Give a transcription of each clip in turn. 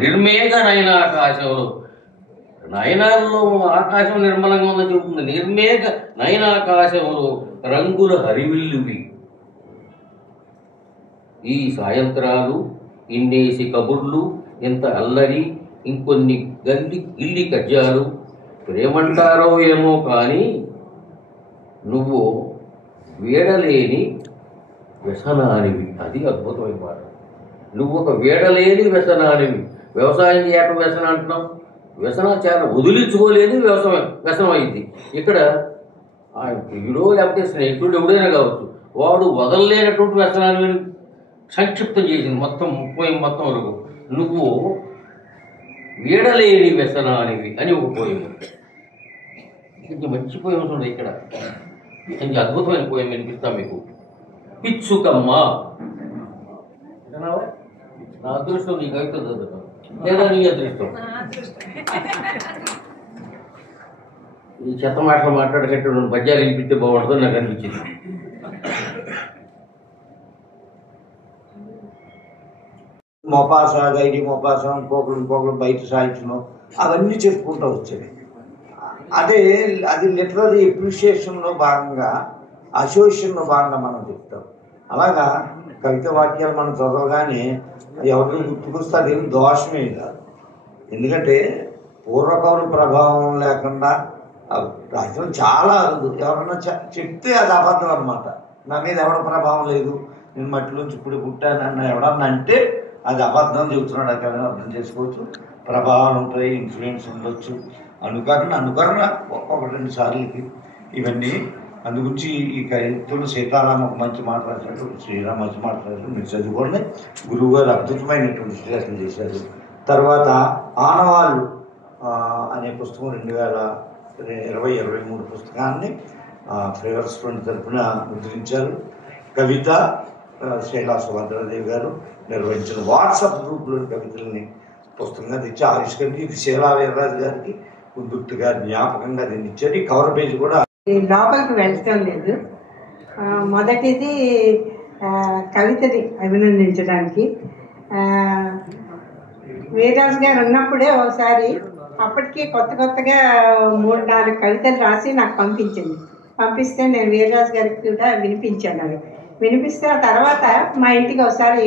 నిర్మేఘ నయనాకాశంలో, నయనాల్లో ఆకాశం నిర్మలంగా ఉందని చెబుతుంది. నిర్మేఘ నయనాకాశంలో రంగుల హరివిల్లువి ఈ సాయంత్రాలు, ఇన్నేసి కబుర్లు, ఇంత అల్లరి, ఇంకొన్ని గిల్లి కజ్జాలు. ప్రేమంటారో ఏమో కానీ నువ్వు వీడలేని వ్యసనానివి. అది అద్భుతమైన మాట. నువ్వు ఒక వీడలేని వ్యసనానివి. వ్యవసాయం చేయటం వ్యసనం అంటున్నాం. వ్యసనాచారం వదిలించుకోలేదు వ్యసనం అయింది. ఇక్కడ ప్రియుడో లేకపోతే స్నేహితుడు ఎవడైనా కావచ్చు, వాడు వదలలేనటువంటి వ్యసనాన్ని సంక్షిప్తం చేసింది మొత్తం వరకు. నువ్వు వీడలేని వ్యసనానివి అని ఒక పోయం. కొంచెం మంచి పోయమ్స్ ఉన్నాయి ఇక్కడ. కొంచెం అద్భుతమైన పోయం వినిపిస్తాం మీకు. పిచ్చుకమ్మ. నా అదృష్టం నీ కవిత చదువుతాం లేదా నీ అదృష్టం. ఈ చెత్త మాటలు మాట్లాడకంటే రెండు పద్యాలు వినిపిస్తే బాగుంటుందని నాకు అనిపించింది. మొపాస, గైడి మొపాస, ఇంకొకరు బయట సాహిత్యం అవన్నీ చెప్పుకుంటూ వచ్చేవి. అదే అది లిటరరీ ఎప్రిషియేషన్లో భాగంగా, అసోసియేషన్లో భాగంగా మనం చెప్తాం. అలాగా కవిత వాక్యాలు మనం చదవగానే ఎవరికి గుర్తుకొస్తే దోషమే కాదు. ఎందుకంటే పూర్వకవుల ప్రభావం లేకుండా రాష్ట్రం చాలా అరుదు. ఎవరన్నా చెప్తే అది అబద్ధం అనమాట. నా మీద ఎవడ ప్రభావం లేదు, నేను మట్టిలోంచి ఇప్పుడు పుట్టానన్న ఎవడన్నా అంటే అది అబద్ధం చెబుతున్నాడు. అక్కడ అర్థం చేసుకోవచ్చు. ప్రభావాలు ఉంటాయి, ఇన్ఫ్లుయెన్స్ ఉండొచ్చు, అనుకరణ ఒక్కొక్కటి 2 సార్లకి ఇవన్నీ. అందుగురించి ఈ కవితలు సీతారాం ఒక మంచి మాట్లాడారు, శ్రీరామ్ మంచి మాట్లాడారు. మీరు చదువుకోండి. గురువు గారు అద్భుతమైనటువంటి విశ్లేషణ చేశారు. తర్వాత ఆనవాళ్ళు అనే పుస్తకం 2020-23 పుస్తకాన్ని ఫ్లేవర్స్ ఫ్రంట్ తరఫున ముద్రించారు. కవిత శైలా సుభద్రాదేవి గారు నిర్వహించిన వాట్సాప్ గ్రూప్లోని కవితల్ని పుస్తకంగా తెచ్చి ఆవిష్కరించి ఇది శీలా వీర్రాజు గారికి గుర్తుగా జ్ఞాపకంగా దీన్ని ఇచ్చారు. ఈ కవర్ పేజ్ కూడా లోపలికి వెళ్ళటం లేదు. మొదటిది కవితని అభినందించడానికి. వీర్రాజు గారు ఉన్నప్పుడే ఒకసారి అప్పటికి కొత్తగా 3-4 కవితలు రాసి నాకు పంపిస్తే నేను వీర్రాజు గారికి కూడా వినిపించాను. అవి వినిపిస్తే ఆ తర్వాత మా ఇంటికి ఒకసారి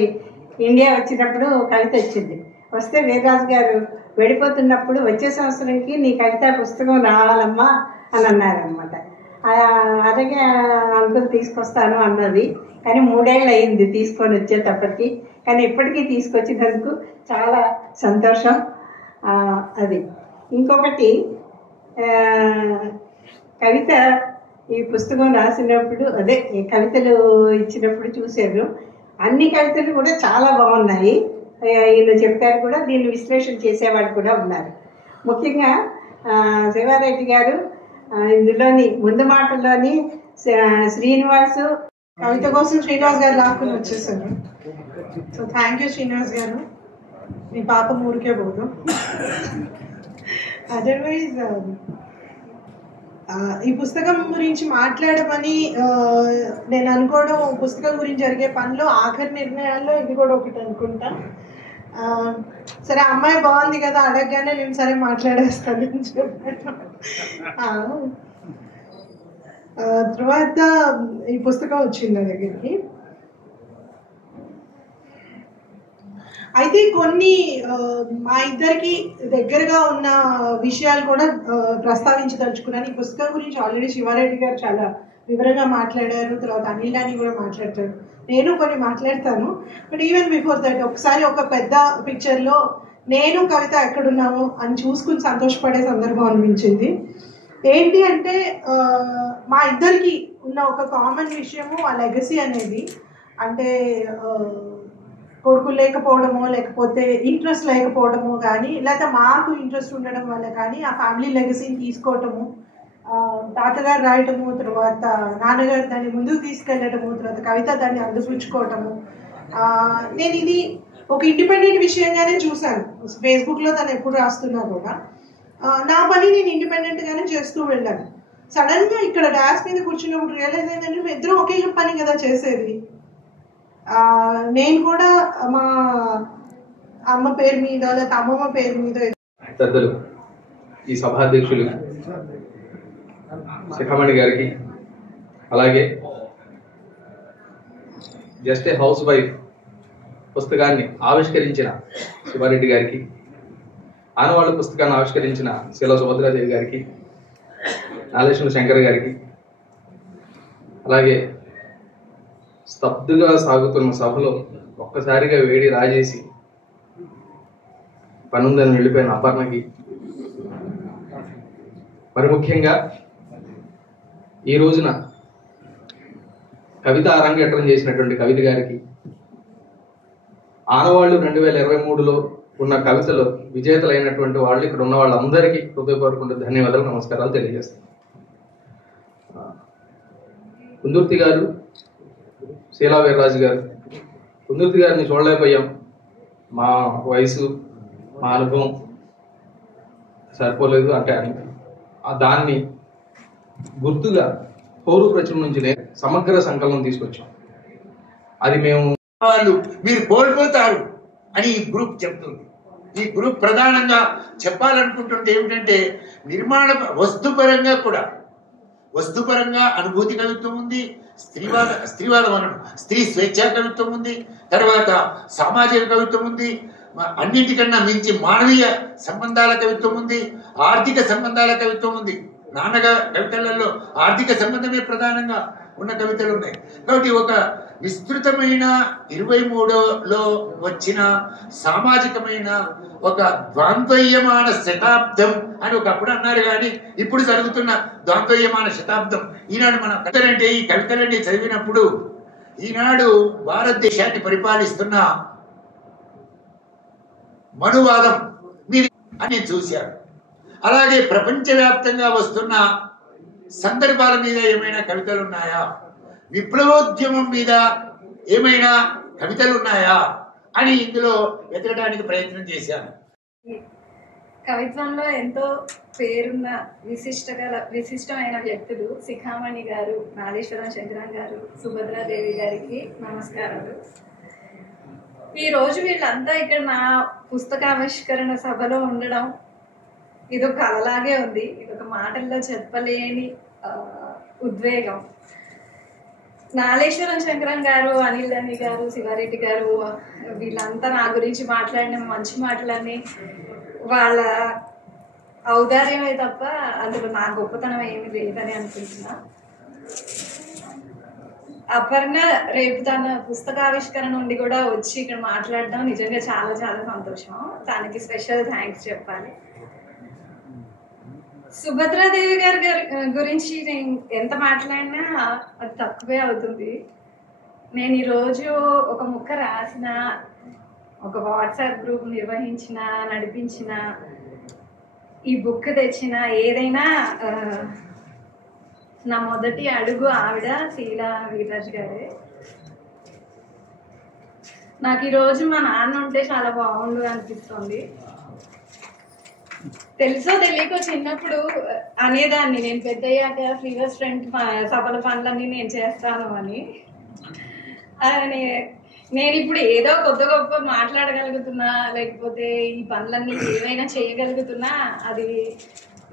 ఇండియా వచ్చినప్పుడు కవిత వచ్చింది. వస్తే వీర్రాజు గారు వెళ్ళిపోతున్నప్పుడు వచ్చే సంవత్సరంకి నీ కవితా పుస్తకం రావాలమ్మా అని అన్నారనమాట. అలాగే అంకుల్ తీసుకొస్తాను అన్నది. కానీ 3 ఏళ్ళు అయింది తీసుకొని వచ్చేటప్పటికి. కానీ ఇప్పటికీ తీసుకొచ్చినందుకు చాలా సంతోషం. అది ఇంకొకటి, కవిత ఈ పుస్తకం రాసినప్పుడు అదే కవితలు ఇచ్చినప్పుడు చూశాను. అన్ని కవితలు కూడా చాలా బాగున్నాయి. ఈయన చెప్పారు కూడా, దీన్ని విశ్లేషణ చేసేవాళ్ళు కూడా ఉన్నారు. ముఖ్యంగా శివారెడ్డి గారు ఇందులోని ముందు మాటల్లోని శ్రీనివాసు కవిత కోసం శ్రీనివాస్ గారు లాక్కుని వచ్చేసారు. సో థ్యాంక్ యూ శ్రీనివాస్ గారు, మీ పాపం ఊరికే పోదు. అదర్వైజ్ ఈ పుస్తకం గురించి మాట్లాడమని నేను అనుకోవడం, పుస్తకం గురించి జరిగే పనిలో ఆఖరి నిర్ణయాల్లో ఇది కూడా ఒకటి అనుకుంటా. సరే అమ్మాయి బాగుంది కదా అడగగానే నేను సరే మాట్లాడేస్తాను అని చెప్పాను. తర్వాత ఈ పుస్తకం వచ్చింది నా దగ్గరికి. అయితే కొన్ని మా ఇద్దరికి దగ్గరగా ఉన్న విషయాలు కూడా ప్రస్తావించదలుచుకున్నాను. ఈ పుస్తకం గురించి ఆల్రెడీ శివారెడ్డి గారు చాలా వివరంగా మాట్లాడారు. తర్వాత అనిల్ అని కూడా మాట్లాడతారు, నేను కొన్ని మాట్లాడతాను. బట్ ఈవెన్ బిఫోర్ దట్ ఒకసారి ఒక పెద్ద పిక్చర్లో నేను కవిత ఎక్కడున్నాము అని చూసుకుని సంతోషపడే సందర్భం అనిపించింది. ఏంటి అంటే మా ఇద్దరికి ఉన్న ఒక కామన్ విషయము ఆ లెగసీ అనేది. అంటే కొడుకులు లేకపోవడమో, లేకపోతే ఇంట్రెస్ట్ లేకపోవడము కానీ, లేకపోతే మాకు ఇంట్రెస్ట్ ఉండడం వల్ల కానీ ఆ ఫ్యామిలీ లెగసీని తీసుకోవటము, తాతగారు రాయటము, తర్వాత నాన్నగారు దాన్ని ముందుకు తీసుకెళ్ళటము, తర్వాత కవిత దాన్ని అందిపుచ్చుకోవటము. నేను ఇది ఒక ఇండిపెండెంట్ విషయంగానే చూశాను. ఫేస్బుక్లో తను ఎప్పుడు రాస్తున్నా కూడా నా పని నేను ఇండిపెండెంట్గానే చేస్తూ వెళ్ళాను. సడన్గా ఇక్కడ డాష్ మీద కూర్చున్నప్పుడు రియలైజ్ అయిందంటే మేము ఇద్దరం ఒకే పని కదా చేసేది. నేను కూడా మా అమ్మ పేరు మీద లేదా అమ్మమ్మ పేరు మీద. పెద్దలు, ఈ సభాధ్యక్షులు శిఖామణి గారికి, అలాగే జస్ట్ ఏ హౌస్ వైఫ్ పుస్తకాన్ని ఆవిష్కరించిన శివారెడ్డి గారికి, ఆనవాళ్ళ పుస్తకాన్ని ఆవిష్కరించిన శీల సుభద్రాదేవి గారికి, నాలేశ్వర శంకర్ గారికి, అలాగే స్తబ్దుగా సాగుతున్న సభలో ఒక్కసారిగా వేడి రాజేసి పనుందని వెళ్ళిపోయిన అపర్ణకి, మరి ముఖ్యంగా ఈ రోజున కవిత అరంగేట్రం చేసినటువంటి కవిత గారికి, ఆనవాళ్ళు 2023లో ఉన్న కవితలో విజేతలైనటువంటి వాళ్ళు ఇక్కడ ఉన్న వాళ్ళందరికీ హృదయపూర్వక ధన్యవాదాలు, నమస్కారాలు తెలియజేస్తాను. కుందుర్తి గారు, శీలా వీర్రాజు గారు, కుందుర్తి గారిని చూడలేకపోయాం. మా వయసు, మా అనుభవం సరిపోలేదు అంటే దాన్ని గుర్తుగా పౌరు ప్రచురణ నుంచి సమగ్ర సంకలనం తీసుకొచ్చాం. అది మేము వాళ్ళు మీరు కోల్పోతారు అని ఈ గ్రూప్ చెప్తుంది. ఈ గ్రూప్ ప్రధానంగా చెప్పాలనుకుంటుంది ఏమిటంటే, నిర్మాణ వస్తుపరంగా కూడా, వస్తుపరంగా అనుభూతి కవిత్వం ఉంది, స్త్రీవాదం అనడం స్త్రీ స్వేచ్ఛా కవిత్వం ఉంది, తర్వాత సామాజిక కవిత్వం ఉంది, అన్నిటికన్నా మించి మానవీయ సంబంధాల కవిత్వం ఉంది, ఆర్థిక సంబంధాల కవిత్వం ఉంది. నాన్నగా కవితలలో ఆర్థిక సంబంధమే ప్రధానంగా ఉన్న కవితలు ఉన్నాయి. కాబట్టి ఒక విస్తృతమైన 23లో వచ్చిన సామాజికమైన ఒక ద్వంద్వయమాన శతాబ్దం అని ఒకప్పుడు అన్నారు, కానీ ఇప్పుడు జరుగుతున్న ద్వంద్వయమాన శతాబ్దం. ఈనాడు మనం కవితలంటే, ఈ కవితలన్నీ చదివినప్పుడు ఈనాడు భారతదేశాన్ని పరిపాలిస్తున్న మనువాదం మీరు అని చూశారు. అలాగే ప్రపంచవ్యాప్తంగా వస్తున్న సందర్భాల మీద ఏమైనా కవితలు ఉన్నాయా, విప్లవోద్యమం మీద ఏమైనా కవితలు ఉన్నాయా అని ఇందులో వెతకడానికి ప్రయత్నం చేశాను. కవిత్వంలో ఎంతో పేరున్న విశిష్టమైన వ్యక్తులు శిఖామణి గారు, నాగేశ్వరం శంకరం గారు, సుభద్రాదేవి గారికి నమస్కారాలు. ఈ రోజు వీళ్ళంతా ఇక్కడ నా పుస్తకావిష్కరణ సభలో ఉండడం ఇదొక కలలాగే ఉంది. ఇదొక మాటల్లో చెప్పలేని ఉద్వేగం. నాగేశ్వరం శంకరం గారు, అనిల్ అని గారు, శివారెడ్డి గారు వీళ్ళంతా నా గురించి మాట్లాడిన మంచి మాటలన్నీ వాళ్ళ ఔదార్యమే తప్ప అందులో నా గొప్పతనం ఏమి లేదని అనుకుంటున్నా. అపర్ణ రేపు తన పుస్తకావిష్కరణ నుండి కూడా వచ్చి ఇక్కడ మాట్లాడడం నిజంగా చాలా చాలా సంతోషం. తనకి స్పెషల్ థ్యాంక్స్ చెప్పాలి. సుభద్రాదేవి గారి గురించి నేను ఎంత మాట్లాడినా అది తక్కువే అవుతుంది. నేను ఈరోజు ఒక ముక్క రాసిన, ఒక వాట్సాప్ గ్రూప్ నిర్వహించిన, నడిపించిన, ఈ బుక్ తెచ్చిన, ఏదైనా నా మొదటి అడుగు ఆవిడ శీలా వీర్రాజు గారే. నాకు ఈరోజు మా నాన్న ఉంటే చాలా బాగుండు అనిపిస్తుంది. తెలుసో తెలియకో చిన్నప్పుడు అనేదాన్ని, నేను పెద్దయ్యాక ఫ్రీవర్స్ ఫ్రంట్ సభల పనులన్నీ నేను చేస్తాను అని. నేను ఇప్పుడు ఏదో కొద్ది గొప్ప మాట్లాడగలుగుతున్నా, లేకపోతే ఈ పనులన్నీ ఏమైనా చేయగలుగుతున్నా అది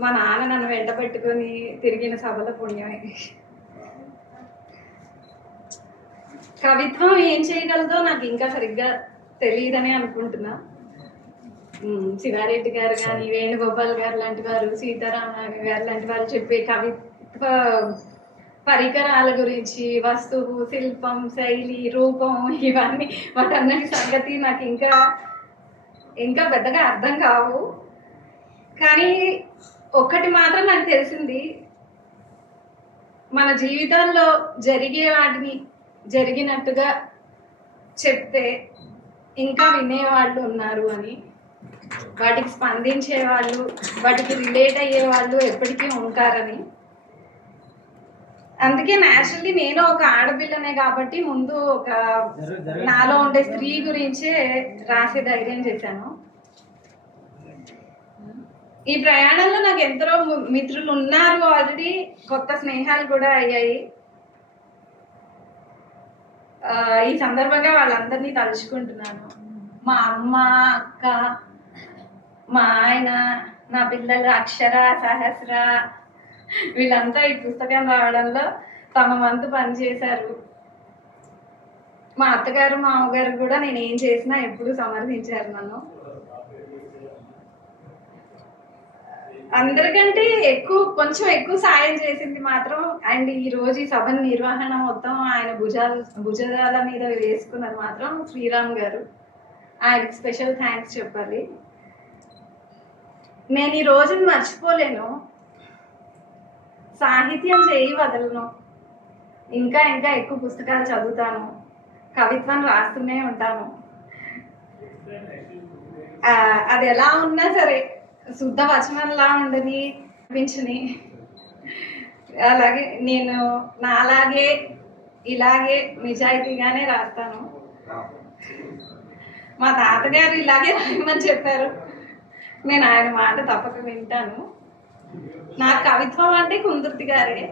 మా నాన్న నన్ను వెంట పెట్టుకొని తిరిగిన సభల పుణ్యమే. కవిత్వం ఏం చేయగలదో నాకు ఇంకా సరిగ్గా తెలియదని అనుకుంటున్నా. శివారెడ్డి గారు కానీ, వేణుగోపాల్ గారు లాంటి వారు, సీతారామ గారు లాంటి వారు చెప్పే కవిత్వ పరికరాల గురించి, వస్తువు, శిల్పం, శైలి, రూపం, ఇవన్నీ వాటన్నిటి సంగతి నాకు ఇంకా పెద్దగా అర్థం కావు. కానీ ఒక్కటి మాత్రం నాకు తెలిసింది, మన జీవితాల్లో జరిగే వాటిని జరిగినట్టుగా చెప్తే ఇంకా వినేవాళ్ళు ఉన్నారు అని, వాటికి స్పందించే వాళ్ళు, వాటికి రిలేట్ అయ్యే వాళ్ళు ఎప్పటికీ ఉంటారని. అందుకే న్యాచురల్లీ నేను ఒక ఆడపిల్లనే కాబట్టి ముందు ఒక నాలో ఉండే స్త్రీ గురించే రాసే ధైర్యం చేశాను. ఈ ప్రయాణంలో నాకు ఎందరో మిత్రులు ఉన్నారు, ఆల్రెడీ కొత్త స్నేహాలు కూడా అయ్యాయి. ఈ సందర్భంగా వాళ్ళందరినీ తలుచుకుంటున్నాను. మా అమ్మ, అక్క, మా ఆయన, నా పిల్లలు అక్షర, సహస్ర వీళ్ళంతా ఈ పుస్తకం రావడంలో తమ వంతు పనిచేశారు. మా అత్తగారు, మా అమ్మగారు కూడా నేను ఏం చేసినా ఎప్పుడు సమర్థించారు నన్ను. అందరికంటే కొంచెం ఎక్కువ సాయం చేసింది మాత్రం అండ్ ఈ రోజు ఈ సభ నిర్వహణ మొత్తం ఆయన భుజాల మీద వేసుకున్నది మాత్రం శ్రీరామ్ గారు. ఆయనకి స్పెషల్ థ్యాంక్స్ చెప్పాలి. నేను ఈ రోజుని మర్చిపోలేను. సాహిత్యం చేయి వదలను. ఇంకా ఇంకా ఎక్కువ పుస్తకాలు చదువుతాను, కవిత్వం రాస్తూనే ఉంటాను. అది ఎలా ఉన్నా సరే శుద్ధ వచనంలా ఉండని అనిపించని, అలాగే నేను నాలాగే ఇలాగే నిజాయితీగానే రాస్తాను. మా తాతగారు ఇలాగే రాయమని చెప్పారు. నేను ఆయన మాట తప్పక వింటాను. నాకు కవిత్వం అంటే కుందుర్తి గారే,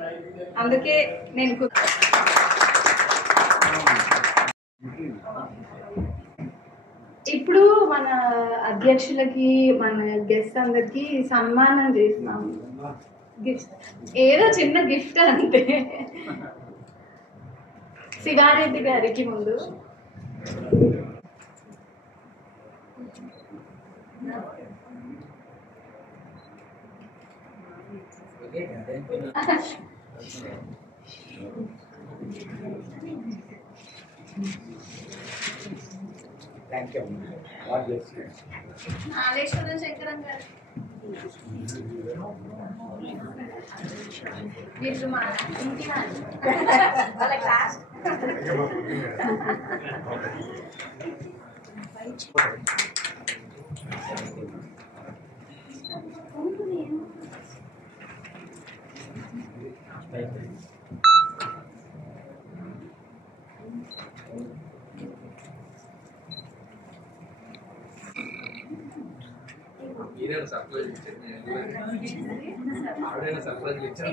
అందుకే నేను ఇప్పుడు మన అధ్యక్షులకి మన గెస్ట్ అందరికి సన్మానం చేస్తున్నాము. గిఫ్ట్ ఏదో చిన్న గిఫ్ట్ అంతే. శివారెడ్డి గారికి ముందు నాగేశ్వరం శంకరం గారు వీళ్ళు మా ఇంటి వాళ్ళ క్లాస్. సర్ప్రైజ్ ఆవిడైనా సర్ప్రైజ్ ఇచ్చారు.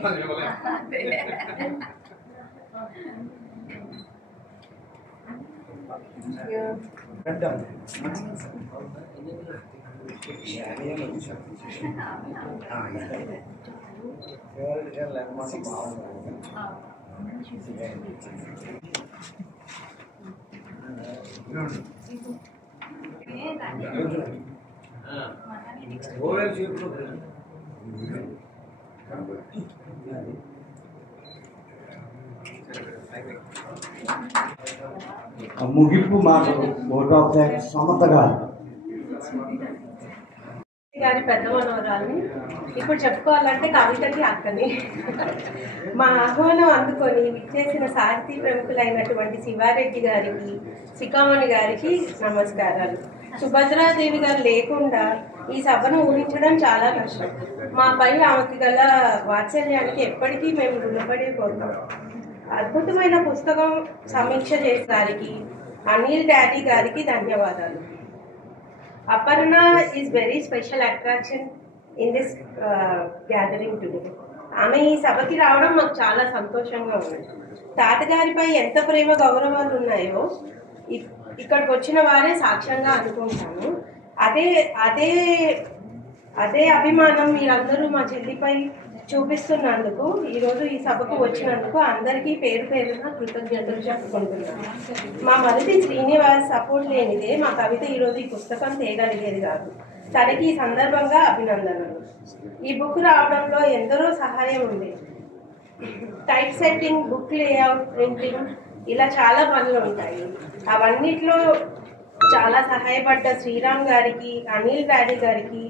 ముగింపు మాటలు ఓట్ ఆఫ్ థ్యాంక్స్ సమత గారు గారి పెద్ద మనవరాలని ఇప్పుడు చెప్పుకోవాలంటే కవితకి అక్కని. మా ఆహ్వానం అందుకొని విచ్చేసిన సాహితీ ప్రముఖులైనటువంటి శివారెడ్డి గారికి, సికామణి గారికి నమస్కారాలు. సుభద్రాదేవి గారు లేకుండా ఈ సభను ఊహించడం చాలా కష్టం. మాపై ఆమెకి గల వాత్సల్యానికి ఎప్పటికీ మేము రుణపడిపోతాం. అద్భుతమైన పుస్తకం సమీక్ష చేసేవారికి అనిల్ డాడీ గారికి ధన్యవాదాలు. Aparna is very special attraction in this gathering today. ఆమె ఈ సభకి రావడం మాకు చాలా సంతోషంగా ఉంది. తాతగారిపై ఎంత ప్రేమ గౌరవాలు ఉన్నాయో ఇక్కడికి వచ్చిన వారే సాక్ష్యంగా అనుకుంటాను. అదే అదే అదే అభిమానం మీరందరూ మా చెల్లిపై చూపిస్తున్నందుకు, ఈరోజు ఈ సభకు వచ్చినందుకు అందరికీ పేరు పేరున కృతజ్ఞతలు చెప్పుకుంటున్నాను. మా మరిది శ్రీనివాస్ సపోర్ట్ లేనిదే మా కవిత ఈరోజు ఈ పుస్తకం తేగలిగేది కాదు. తనకి ఈ సందర్భంగా అభినందనలు. ఈ బుక్ రావడంలో ఎందరో సహాయం ఉంది. Type setting, book layout, printing, ఇలా చాలా పనులు ఉంటాయి. అవన్నిట్లో చాలా సహాయపడ్డ శ్రీరామ్ గారికి, అనిల్ డాడీ గారికి,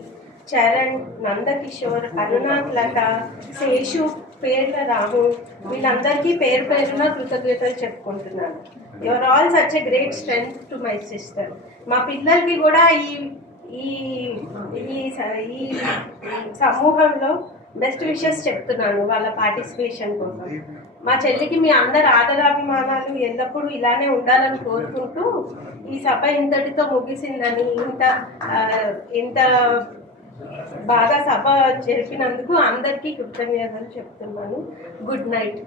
చరణ్, నందకిషోర్, అరుణాథ్, లత, శేషు, పేర్ల రాము, వీళ్ళందరికీ పేరు పేరున కృతజ్ఞతలు చెప్పుకుంటున్నాను. Your all such a great strength to my sister. మా పిల్లలకి కూడా ఈ సమూహంలో బెస్ట్ విషెస్ చెప్తున్నాను వాళ్ళ పార్టిసిపేషన్ కోసం. మా చెల్లికి మీ అందరి ఆదరాభిమానాలు ఎల్లప్పుడూ ఇలానే ఉండాలని కోరుకుంటూ ఈ సభ ఇంతటితో ముగిసిందని, ఇంత బాగా సభ జరిపినందుకు అందరికీ కృతజ్ఞతలు చెప్తున్నాను. Good night.